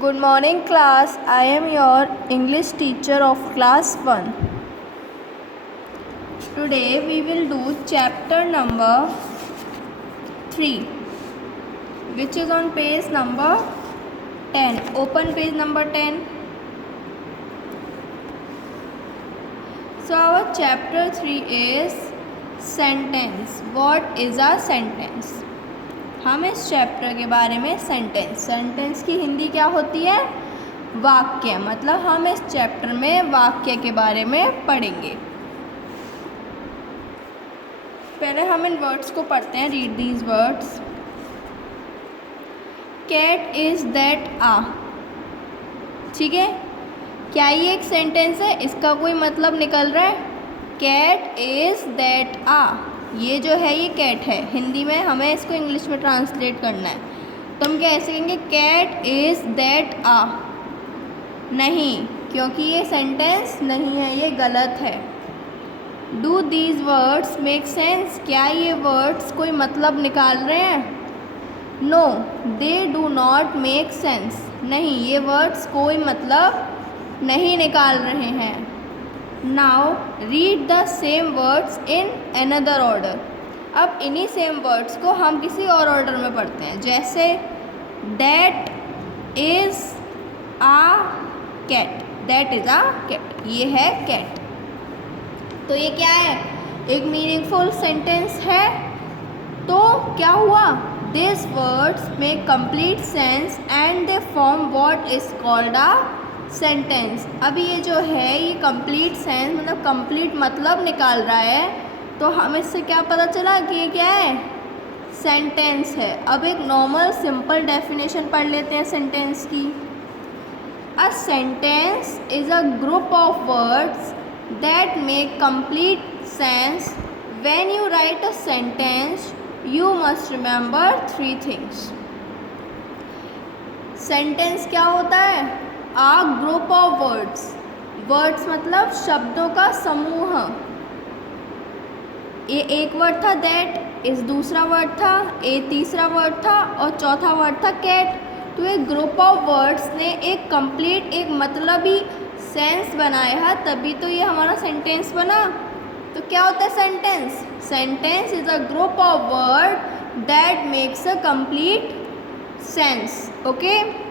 Good morning class. I am your English teacher of class 1. Today we will do chapter number 3, which is on page number 10. Open page number 10. So our chapter 3 is sentence. What is a sentence? हम इस chapter के बारे में sentence की हिंदी क्या होती है? वाक्य। मतलब हम इस चैप्टर में वाक्य के बारे में पढ़ेंगे। पहले हम इन वर्ड्स को पढ़ते हैं। Read these words. Cat is that a. ठीक है, क्या ये एक सेंटेंस है? इसका कोई मतलब निकल रहा है? कैट इज दैट आ, ये जो है ये कैट है। हिंदी में हमें इसको इंग्लिश में ट्रांसलेट करना है, तो हम कैसे कहेंगे? Cat is that a. नहीं, क्योंकि ये सेंटेंस नहीं है, ये गलत है। Do these words make sense? क्या ये वर्ड्स कोई मतलब निकाल रहे हैं? No, they do not make sense. नहीं, ये वर्ड्स कोई मतलब नहीं निकाल रहे हैं। Now read the same words in another order. अब इन्हीं सेम वर्ड्स को हम किसी और ऑर्डर में पढ़ते हैं। जैसे that is a cat. That is a cat, ये है कैट। तो ये क्या है? एक मीनिंगफुल सेंटेंस है। तो क्या हुआ? This words make complete sense and they form what is called a sentence. अभी ये जो है ये कंप्लीट सेंस मतलब कंप्लीट मतलब निकाल रहा है। तो हमें इससे क्या पता चला कि ये क्या है? सेंटेंस है। अब एक नॉर्मल सिंपल डेफिनेशन पढ़ लेते हैं सेंटेंस की। A sentence is a group of words that make complete sense. When you right a sentence you must remember 3 things. Sentence क्या होता है? आ ग्रुप ऑफ वर्ड्स। वर्ड्स मतलब शब्दों का समूह। ये एक वर्ड था दैट, इस दूसरा वर्ड था, ए तीसरा वर्ड था और चौथा वर्ड था कैट। तो एक ग्रुप ऑफ वर्ड्स ने एक कंप्लीट एक मतलबी सेंस बनाया है, तभी तो ये हमारा सेंटेंस बना। तो क्या होता है sentence? Sentence is a group of word that makes a complete sense. Okay,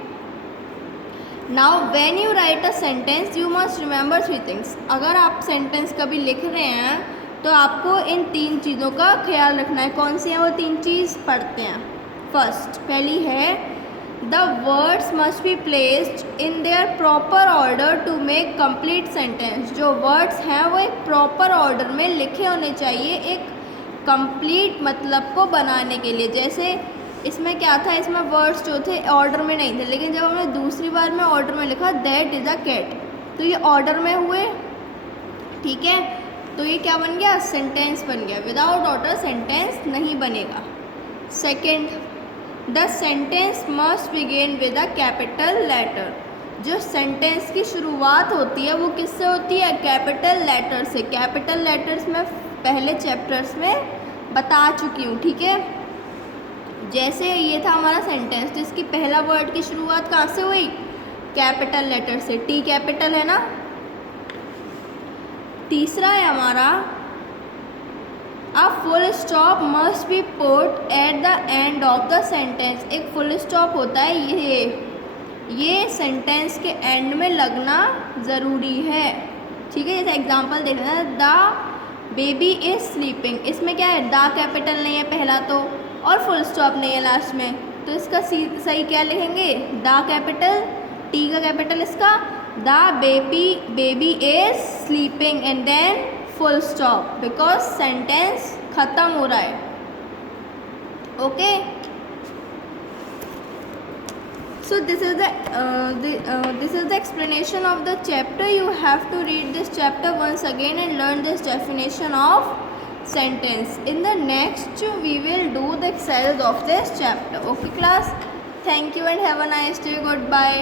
now when you right a sentence you must remember 3 things. अगर आप सेंटेंस कभी लिख रहे हैं तो आपको इन 3 चीज़ों का ख्याल रखना है। कौन सी है वो 3 चीज़? पढ़ते हैं। फर्स्ट, पहली है the words must be placed in their proper order to make complete sentence. जो वर्ड्स हैं वो एक प्रॉपर ऑर्डर में लिखे होने चाहिए एक कंप्लीट मतलब को बनाने के लिए। जैसे इसमें क्या था? इसमें वर्ड्स जो थे ऑर्डर में नहीं थे, लेकिन जब हमने दूसरी बार में ऑर्डर में लिखा दैट इज़ अ कैट, तो ये ऑर्डर में हुए। ठीक है, तो ये क्या बन गया? सेंटेंस बन गया। विदाउट ऑर्डर सेंटेंस नहीं बनेगा। Second, the sentence must begin with a capital letter. जो सेंटेंस की शुरुआत होती है वो किससे होती है? कैपिटल लेटर से। कैपिटल लेटर्स में पहले चैप्टर्स में बता चुकी हूँ। ठीक है, जैसे ये था हमारा सेंटेंस, तो इसकी पहला वर्ड की शुरुआत कहाँ से हुई? कैपिटल लेटर से। टी कैपिटल है ना। तीसरा है हमारा a full stop must be put at the end of the sentence. एक फुल स्टॉप होता है, ये सेंटेंस के एंड में लगना ज़रूरी है। ठीक है, जैसे एग्जांपल देख लेना, द बेबी इज स्लीपिंग। इसमें क्या है? द कैपिटल नहीं है पहला तो, और फुल स्टॉप नहीं है लास्ट में, तो इसका सही क्या लिखेंगे? द कैपिटल, टी का कैपिटल इसका, the baby is sleeping and then full stop, because sentence खत्म हो रहा है। Okay, so this is the explanation of the chapter. You have to read this chapter once again and learn this definition of sentence. In the next we will do the exercises of this chapter. Okay class, thank you and have a nice day. Goodbye.